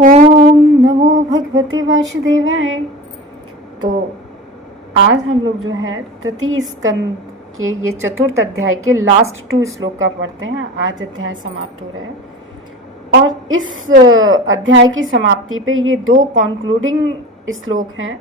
ओम नमो भगवते वासुदेवाय। तो आज हम लोग जो है तृतीय स्कंद के ये चतुर्थ अध्याय के लास्ट 2 श्लोक का पढ़ते हैं। आज अध्याय समाप्त हो रहा है और इस अध्याय की समाप्ति पे ये 2 कॉन्क्लूडिंग श्लोक हैं।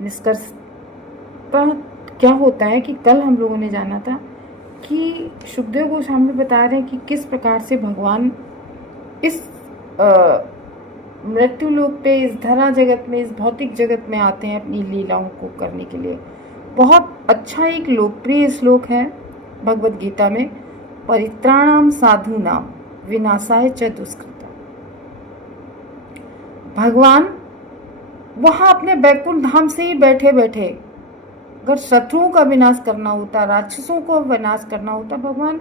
निष्कर्ष पर क्या होता है कि कल हम लोगों ने जाना था कि सुखदेव गोस्वामी बता रहे हैं कि किस प्रकार से भगवान इस मृत्यु लोक पे, इस धरा जगत में, इस भौतिक जगत में आते हैं अपनी लीलाओं को करने के लिए। बहुत अच्छा एक लोकप्रिय श्लोक है भगवद गीता में, परित्राणाम साधूनाम विनाशाय च दुष्कृता। भगवान वहां अपने बैकुंठ धाम से ही बैठे बैठे अगर शत्रुओं का विनाश करना होता, राक्षसों को विनाश करना होता, भगवान,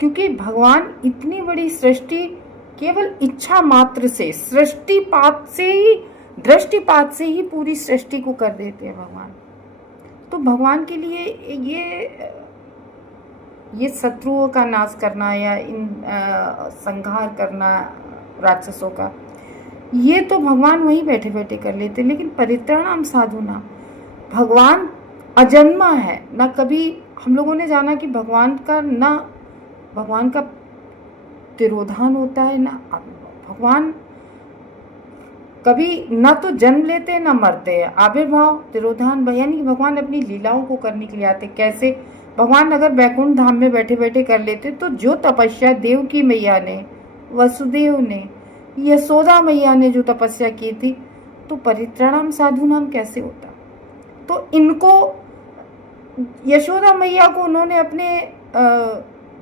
क्योंकि भगवान इतनी बड़ी सृष्टि केवल इच्छा मात्र से, सृष्टिपात से ही, दृष्टिपात से ही पूरी सृष्टि को कर देते हैं भगवान। तो भगवान के लिए ये शत्रुओं का नाश करना या इन संहार करना राक्षसों का, ये तो भगवान वहीं बैठे बैठे कर लेते। लेकिन परित्राणाम साधूनाम, भगवान अजन्मा है ना। कभी हम लोगों ने जाना कि भगवान का तिरोधान होता है ना। भगवान कभी ना तो जन्म लेते हैं ना मरते हैं। आविर्भाव, तिरोधान, यानी कि भगवान अपनी लीलाओं को करने के लिए आते। कैसे? भगवान अगर बैकुंठ धाम में बैठे बैठे कर लेते तो जो तपस्या देव की मैया ने, वसुदेव ने, यशोदा मैया ने जो तपस्या की थी, तो परित्राणाम साधु नाम कैसे होता? तो इनको, यशोदा मैया को उन्होंने अपने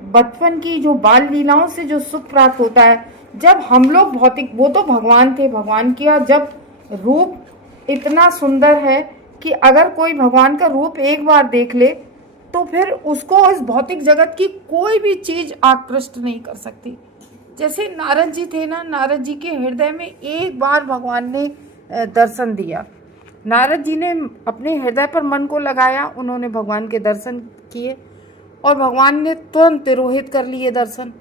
बचपन की जो बाल लीलाओं से जो सुख प्राप्त होता है, जब हम लोग भौतिक, वो तो भगवान थे, भगवान किया जब रूप इतना सुंदर है कि अगर कोई भगवान का रूप एक बार देख ले तो फिर उसको इस भौतिक जगत की कोई भी चीज आकृष्ट नहीं कर सकती। जैसे नारद जी थे ना, नारद जी के हृदय में एक बार भगवान ने दर्शन दिया। नारद जी ने अपने हृदय पर मन को लगाया, उन्होंने भगवान के दर्शन किए और भगवान ने तुरंत तिरोहित कर लिए दर्शन।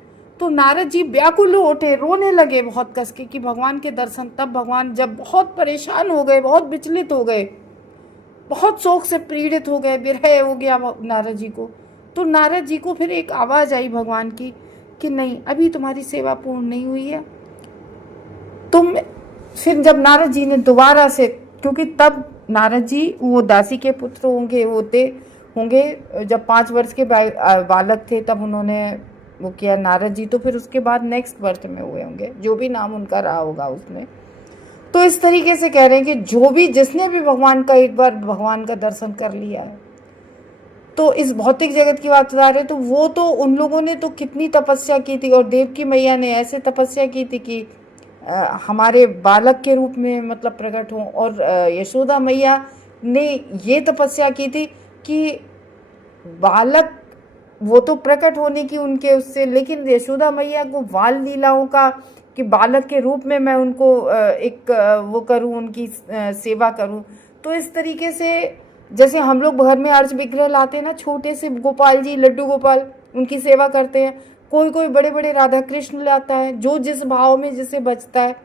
तो नारद जी व्याकुल उठे, रोने लगे बहुत कस के कि भगवान के दर्शन। तब भगवान जब बहुत परेशान हो गए, बहुत विचलित हो गए, बहुत शोक से पीड़ित हो गए, विरह हो गया नारद जी को, तो नारद जी को फिर एक आवाज आई भगवान की कि नहीं, अभी तुम्हारी सेवा पूर्ण नहीं हुई है, तुम। फिर जब नारद जी ने दोबारा से, क्योंकि तब नारद जी वो दासी के पुत्र होंगे जब 5 वर्ष के बालक थे, तब उन्होंने वो किया नारद जी। तो फिर उसके बाद नेक्स्ट बर्थ में हुए होंगे, जो भी नाम उनका रहा होगा उसमें। तो इस तरीके से कह रहे हैं कि जो भी, जिसने भी भगवान का एक बार भगवान का दर्शन कर लिया है, तो इस भौतिक जगत की बात बता रहे, तो वो तो उन लोगों ने तो कितनी तपस्या की थी, और देव की मैया ने ऐसे तपस्या की थी कि हमारे बालक के रूप में मतलब प्रकट हो। और यशोदा मैया ने ये तपस्या की थी कि बालक, वो तो प्रकट होने की उनके उससे, लेकिन यशोदा मैया को बाल लीलाओं का, कि बालक के रूप में मैं उनको वो करूं, उनकी सेवा करूं। तो इस तरीके से जैसे हम लोग घर में अर्च विग्रह लाते हैं ना, छोटे से गोपाल जी, लड्डू गोपाल, उनकी सेवा करते हैं। कोई कोई बड़े बड़े राधा कृष्ण लाता है, जो जिस भाव में जिसे बचता है।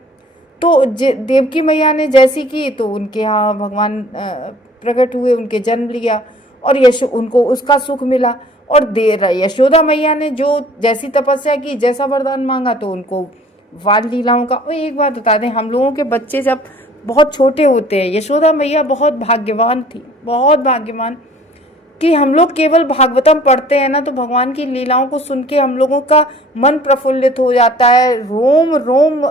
तो देवकी मैया ने जैसी की, तो उनके यहाँ भगवान प्रकट हुए, उनके जन्म लिया और उनको उसका सुख मिला। और यशोदा मैया ने जो जैसी तपस्या की, जैसा वरदान मांगा, तो उनको बाल लीलाओं का। और एक बात बता दें, हम लोगों के बच्चे जब बहुत छोटे होते हैं, यशोदा मैया बहुत भाग्यवान थी, बहुत भाग्यवान, कि हम लोग केवल भागवतम पढ़ते हैं ना, तो भगवान की लीलाओं को सुन के हम लोगों का मन प्रफुल्लित हो जाता है। रोम रोम,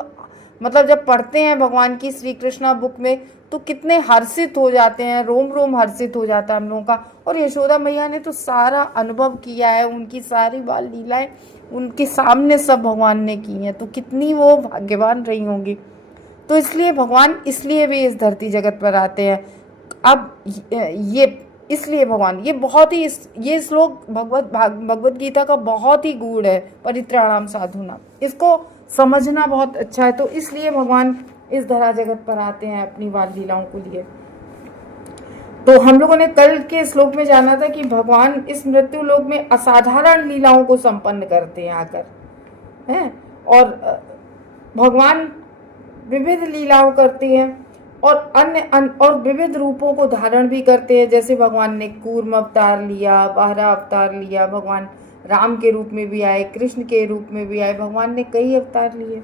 मतलब जब पढ़ते हैं भगवान की श्री कृष्णा बुक में, तो कितने हर्षित हो जाते हैं, रोम रोम हर्षित हो जाता है हम लोगों का। और यशोदा मैया ने तो सारा अनुभव किया है, उनकी सारी बाल लीलाएं उनके सामने सब भगवान ने की हैं, तो कितनी वो भाग्यवान रही होंगी। तो इसलिए भगवान, इसलिए भी इस धरती जगत पर आते हैं। अब ये इसलिए भगवान, ये बहुत ही, ये श्लोक भगवद गीता का बहुत ही गूढ़ है, परित्राणाम साधूनाम, इसको समझना बहुत अच्छा है। तो इसलिए भगवान इस धरा जगत पर आते हैं अपनी बाल लीलाओं को लिए। तो हम लोगों ने कल के श्लोक में जाना था कि भगवान इस मृत्यु लोक में असाधारण लीलाओं को संपन्न करते हैं आकर, हैं। और भगवान विविध लीलाओं करते हैं और और विविध रूपों को धारण भी करते हैं। जैसे भगवान ने कूर्म अवतार लिया, बारह अवतार लिया, भगवान राम के रूप में भी आए, कृष्ण के रूप में भी आए, भगवान ने कई अवतार लिए।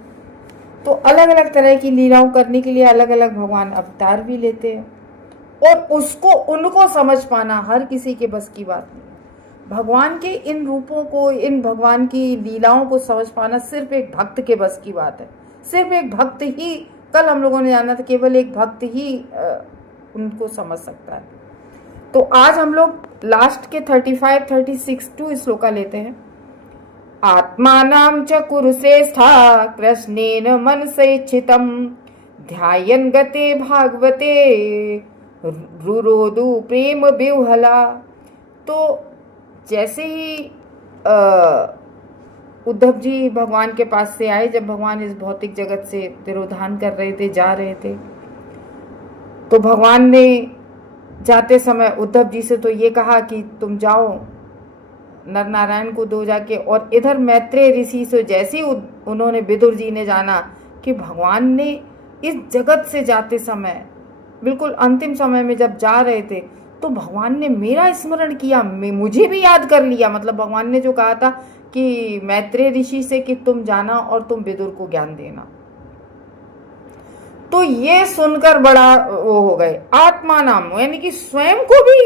तो अलग अलग तरह की लीलाओं करने के लिए अलग अलग भगवान अवतार भी लेते हैं और उसको उनको समझ पाना हर किसी के बस की बात नहीं। भगवान के इन रूपों को, इन भगवान की लीलाओं को समझ पाना सिर्फ एक भक्त के बस की बात है। सिर्फ एक भक्त ही, कल हम लोगों ने जाना था, केवल एक भक्त ही उनको समझ सकता है। तो आज हम लोग लास्ट के 35, 36 टू श्लोका लेते हैं। आत्मानां च कुरुश्रेष्ठा कृष्णेन मनसेच्छितं ध्यायन् गते भागवते रुरोदु प्रेम विह्वला। तो जैसे ही उद्धव जी भगवान के पास से आए, जब भगवान इस भौतिक जगत से तिरोधान कर रहे थे, जा रहे थे, तो भगवान ने जाते समय उद्धव जी से तो ये कहा कि तुम जाओ नर नारायण को दो जाके। और इधर मैत्रेय ऋषि से जैसे ही उन्होंने, विदुर जी ने जाना कि भगवान ने इस जगत से जाते समय, बिल्कुल अंतिम समय में जब जा रहे थे, तो भगवान ने मेरा स्मरण किया, मुझे भी याद कर लिया। मतलब भगवान ने जो कहा था कि मैत्रेय ऋषि से कि तुम जाना और तुम विदुर को ज्ञान देना, तो ये सुनकर बड़ा वो हो गए। आत्मा नाम यानी कि स्वयं को भी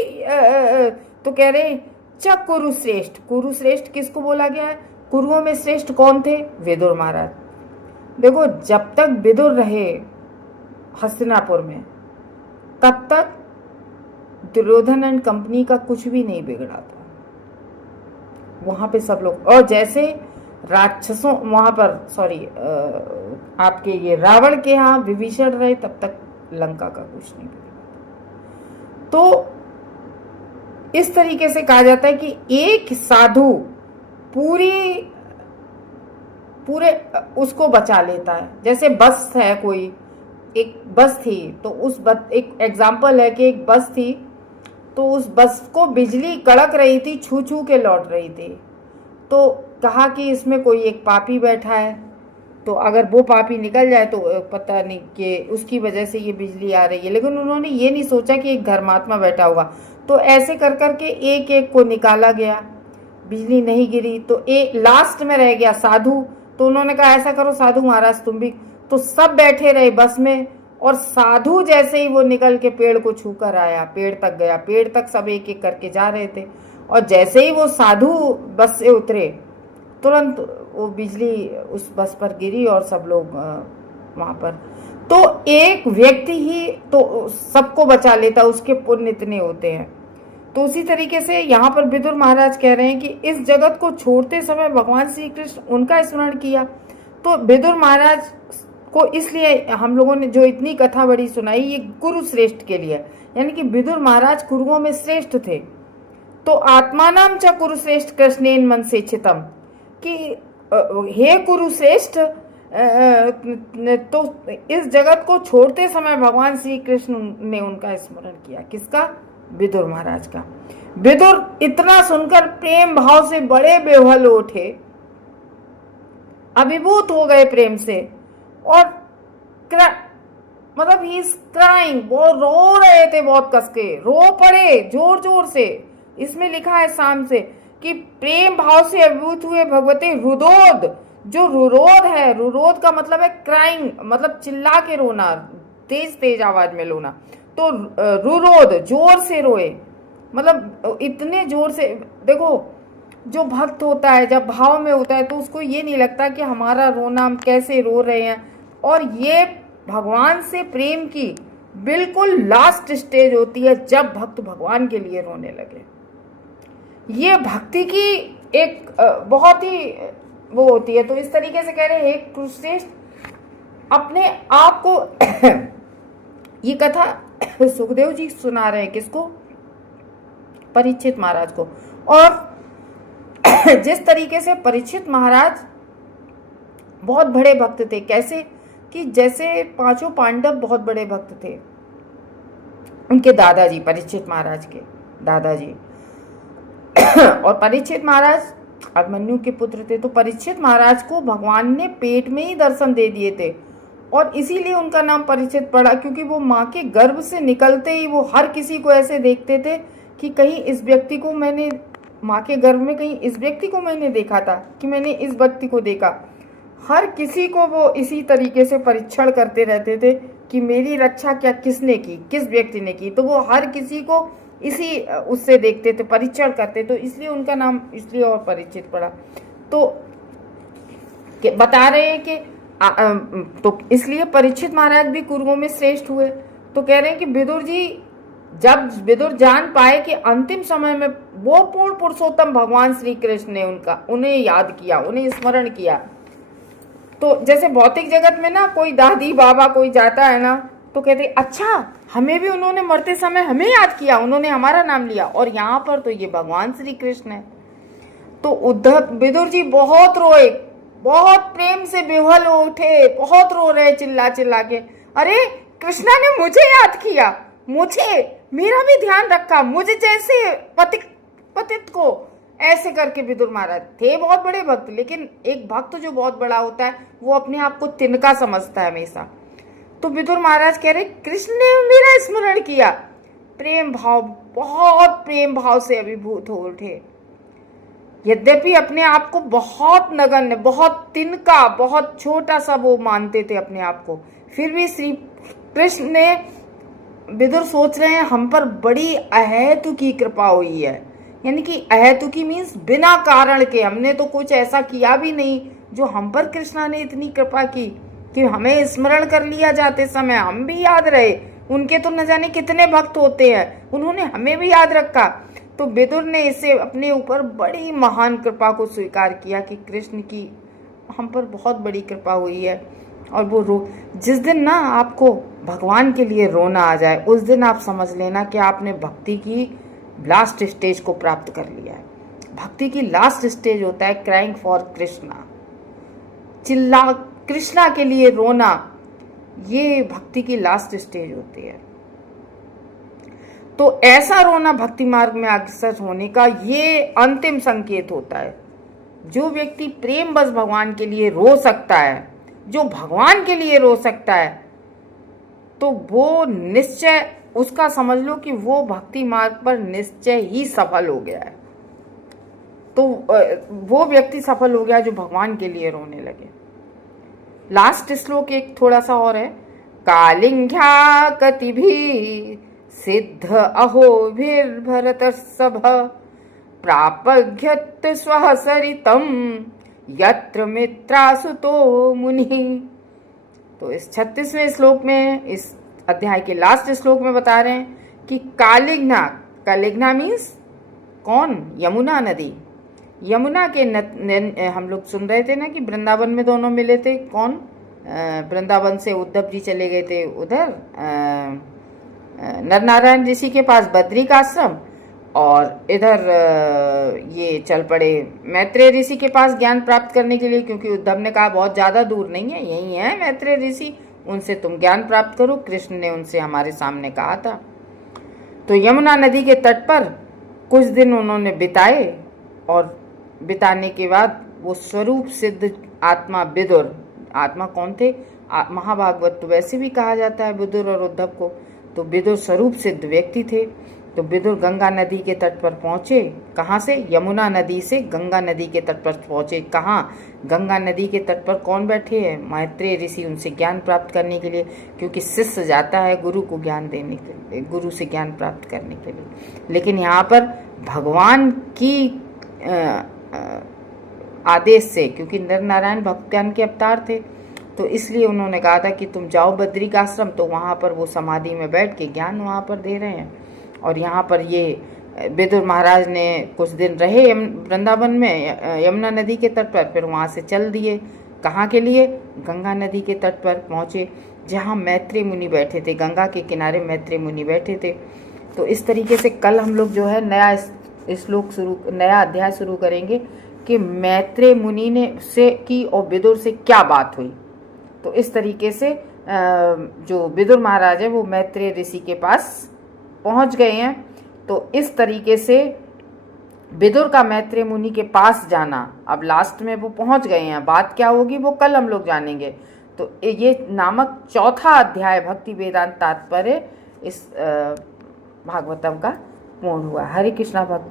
तो कह रहे च कुरुश्रेष्ठ। कुरुश्रेष्ठ किसको बोला गया है? कुरुओं में श्रेष्ठ कौन थे? विदुर महाराज। देखो, जब तक विदुर रहे हस्तिनापुर में, तब तक दुर्योधन एंड कंपनी का कुछ भी नहीं बिगड़ा था। वहां पे सब लोग, और जैसे राक्षसों वहां पर, सॉरी, आपके ये रावण के यहाँ विभीषण रहे, तब तक लंका का कुछ नहीं बिगड़ा। तो इस तरीके से कहा जाता है कि एक साधु पूरे उसको बचा लेता है। जैसे बस है, कोई एक बस थी, तो उस एक एग्जाम्पल है कि एक बस थी, तो उस बस को बिजली कड़क रही थी, छू छू के लौट रही थी। तो कहा कि इसमें कोई एक पापी बैठा है, तो अगर वो पापी निकल जाए तो पता नहीं कि उसकी वजह से ये बिजली आ रही है। लेकिन उन्होंने ये नहीं सोचा कि एक धर्मात्मा बैठा होगा। तो ऐसे कर करके एक एक को निकाला गया, बिजली नहीं गिरी। तो एक लास्ट में रह गया साधु। तो उन्होंने कहा ऐसा करो साधु महाराज तुम भी। तो सब बैठे रहे बस में, और साधु जैसे ही वो निकल के पेड़ को छू कर आया, पेड़ तक गया, पेड़ तक सब एक एक करके जा रहे थे, और जैसे ही वो साधु बस से उतरे, तुरंत वो बिजली उस बस पर गिरी और सब लोग वहां पर। तो एक व्यक्ति ही तो सबको बचा लेता, उसके पुण्य इतने होते हैं। तो उसी तरीके से यहाँ पर विदुर महाराज कह रहे हैं कि इस जगत को छोड़ते समय भगवान श्री कृष्ण उनका स्मरण किया। तो विदुर महाराज को इसलिए हम लोगों ने जो इतनी कथा बड़ी सुनाई, ये कुरु श्रेष्ठ के लिए, यानी कि विदुर महाराज कुरुओं में श्रेष्ठ थे। तो आत्मानाम च कुरुश्रेष्ठ कृष्णेन मनसेच्छितम्, कि हे कुरुश्रेष्ठ, तो इस जगत को छोड़ते समय भगवान श्री कृष्ण ने उनका स्मरण किया। किसका? विदुर महाराज का। विदुर इतना सुनकर प्रेम भाव से बड़े बेवहल उठे, अभिभूत हो गए प्रेम से, और मतलब ही इज क्राइंग, वो रो रहे थे बहुत कसके, रो पड़े जोर जोर से। इसमें लिखा है शाम से कि प्रेम भाव से अभिभूत हुए भगवते रुरोद। जो रुरोद है, रुरोद का मतलब है क्राइंग, मतलब चिल्ला के रोना, तेज तेज आवाज में रोना। तो रुरोद, जोर से रोए, मतलब इतने जोर से। देखो, जो भक्त होता है जब भाव में होता है तो उसको ये नहीं लगता कि हमारा रोना, हम कैसे रो रहे हैं। और ये भगवान से प्रेम की बिल्कुल लास्ट स्टेज होती है, जब भक्त भगवान के लिए रोने लगे। ये भक्ति की एक बहुत ही वो होती है। तो इस तरीके से कह रहे हैं कुरुश्रेष्ठ, अपने आप को ये कथा सुखदेव जी सुना रहे हैं किसको? परीक्षित महाराज को। और जिस तरीके से परीक्षित महाराज बहुत बड़े भक्त थे, कैसे कि जैसे पांचों पांडव बहुत बड़े भक्त थे, उनके दादाजी, परीक्षित महाराज के दादाजी और परीक्षित महाराज अभिमन्यु के पुत्र थे। तो परीक्षित महाराज को भगवान ने पेट में ही दर्शन दे दिए थे, और इसीलिए उनका नाम परीक्षित पड़ा, क्योंकि वो माँ के गर्भ से निकलते ही वो हर किसी को ऐसे देखते थे कि कहीं इस व्यक्ति को मैंने, माँ के गर्भ में कहीं इस व्यक्ति को मैंने देखा था, कि मैंने इस व्यक्ति को देखा। हर किसी को वो इसी तरीके से परीक्षण करते रहते थे कि मेरी रक्षा क्या किसने की, किस व्यक्ति ने की। तो वो हर किसी को इसी उससे देखते थे, परीक्षण करते, तो इसलिए उनका नाम इसलिए और परीक्षित पड़ा। तो बता रहे हैं कि तो इसलिए परीक्षित महाराज भी कुरुओं में श्रेष्ठ हुए। तो कह रहे हैं कि विदुर जी, जब विदुर जान पाए कि अंतिम समय में वो पूर्ण पुरुषोत्तम भगवान श्री कृष्ण ने उन्हें याद किया, उन्हें स्मरण किया। तो जैसे भौतिक जगत में ना कोई दादी बाबा कोई जाता है ना, तो कहते अच्छा हमें भी उन्होंने मरते समय हमें याद किया, उन्होंने हमारा नाम लिया, और यहाँ पर तो ये भगवान श्री कृष्ण है। तो उद्धव विदुर जी बहुत रोए, बहुत प्रेम से विह्वल उठे, बहुत रो रहे चिल्ला चिल्ला के, अरे कृष्णा ने मुझे याद किया, मुझे मेरा भी ध्यान रखा, मुझे जैसे पतित को, ऐसे करके। विदुर महाराज थे बहुत बड़े भक्त, लेकिन एक भक्त जो बहुत बड़ा होता है वो अपने आप को तिनका समझता है हमेशा। तो विदुर महाराज कह रहे कृष्ण ने मेरा स्मरण किया, प्रेम भाव, बहुत प्रेम भाव से अभिभूत हो उठे। यद्यपि अपने आप को बहुत नगण्य, बहुत तिनका, बहुत छोटा सा वो मानते थे अपने आप को, फिर भी श्री कृष्ण ने, विदुर सोच रहे हैं हम पर बड़ी अहेतुकी कृपा हुई है। यानी कि अहेतुकी मीन्स बिना कारण के, हमने तो कुछ ऐसा किया भी नहीं जो हम पर कृष्णा ने इतनी कृपा की कि हमें स्मरण कर लिया जाते समय हम भी याद रहे। उनके तो न जाने कितने भक्त होते हैं, उन्होंने हमें भी याद रखा। तो विदुर ने इसे अपने ऊपर बड़ी महान कृपा को स्वीकार किया कि कृष्ण की हम पर बहुत बड़ी कृपा हुई है। और वो जिस दिन ना आपको भगवान के लिए रोना आ जाए, उस दिन आप समझ लेना कि आपने भक्ति की लास्ट स्टेज को प्राप्त कर लिया है। भक्ति की लास्ट स्टेज होता है क्राइंग फॉर कृष्णा, चिल्ला कृष्णा के लिए रोना, ये भक्ति की लास्ट स्टेज होती है। तो ऐसा रोना भक्ति मार्ग में अग्रसर होने का ये अंतिम संकेत होता है। जो व्यक्ति प्रेम बस भगवान के लिए रो सकता है, जो भगवान के लिए रो सकता है, तो वो निश्चय, उसका समझ लो कि वो भक्ति मार्ग पर निश्चय ही सफल हो गया है। तो वो व्यक्ति सफल हो गया जो भगवान के लिए रोने लगे। लास्ट श्लोक एक थोड़ा सा और है, कालिंघ्या कतिभिः सिद्ध अहोभिर्भरत सभ प्रापघ्यत स्वः सरितम यत्र मित्रासुतो मुनि। तो इस 36वें श्लोक में, इस अध्याय के लास्ट श्लोक में बता रहे हैं कि कालिघ्ना, कालिघ्ना मीन्स कौन, यमुना नदी। यमुना के हम लोग सुन रहे थे ना कि वृंदावन में दोनों मिले थे। कौन? वृंदावन से उद्धव जी चले गए थे उधर नर नारायण ऋषि के पास बद्री का आश्रम, और इधर ये चल पड़े मैत्रेय ऋषि के पास ज्ञान प्राप्त करने के लिए, क्योंकि उद्धव ने कहा बहुत ज़्यादा दूर नहीं है, यही है मैत्रेय ऋषि, उनसे तुम ज्ञान प्राप्त करो। कृष्ण ने उनसे हमारे सामने कहा था। तो यमुना नदी के तट पर कुछ दिन उन्होंने बिताए, और बिताने के बाद वो स्वरूप सिद्ध आत्मा विदुर, आत्मा कौन थे? महाभागवत तो वैसे भी कहा जाता है विदुर और उद्धव को। तो विदुर स्वरूप सिद्ध व्यक्ति थे। तो विदुर गंगा नदी के तट पर पहुँचे। कहाँ से? यमुना नदी से गंगा नदी के तट पर पहुँचे। कहाँ? गंगा नदी के तट पर कौन बैठे हैं? मैत्रेय ऋषि, उनसे ज्ञान प्राप्त करने के लिए, क्योंकि शिष्य जाता है गुरु को ज्ञान देने के लिए, गुरु से ज्ञान प्राप्त करने के लिए। लेकिन यहाँ पर भगवान की आदेश से, क्योंकि नर नारायण भक्त ज्ञान के अवतार थे, तो इसलिए उन्होंने कहा था कि तुम जाओ बद्री का आश्रम। तो वहाँ पर वो समाधि में बैठ के ज्ञान वहाँ पर दे रहे हैं। और यहाँ पर ये विदुर महाराज ने कुछ दिन रहे वृंदावन में यमुना नदी के तट पर, फिर वहाँ से चल दिए। कहाँ के लिए? गंगा नदी के तट पर पहुँचे, जहाँ मैत्रेय मुनि बैठे थे। गंगा के किनारे मैत्रेय मुनि बैठे थे। तो इस तरीके से कल हम लोग जो है नया श्लोक नया अध्याय शुरू करेंगे कि मैत्रेय मुनि ने से की और विदुर से क्या बात हुई। तो इस तरीके से जो विदुर महाराज है वो मैत्रेय ऋषि के पास पहुंच गए हैं। तो इस तरीके से विदुर का मैत्रेय मुनि के पास जाना, अब लास्ट में वो पहुंच गए हैं, बात क्या होगी वो कल हम लोग जानेंगे। तो ये नामक चौथा अध्याय भक्ति वेदांत तात्पर्य इस भागवतम का पूर्ण हुआ। हरे कृष्णा भक्त।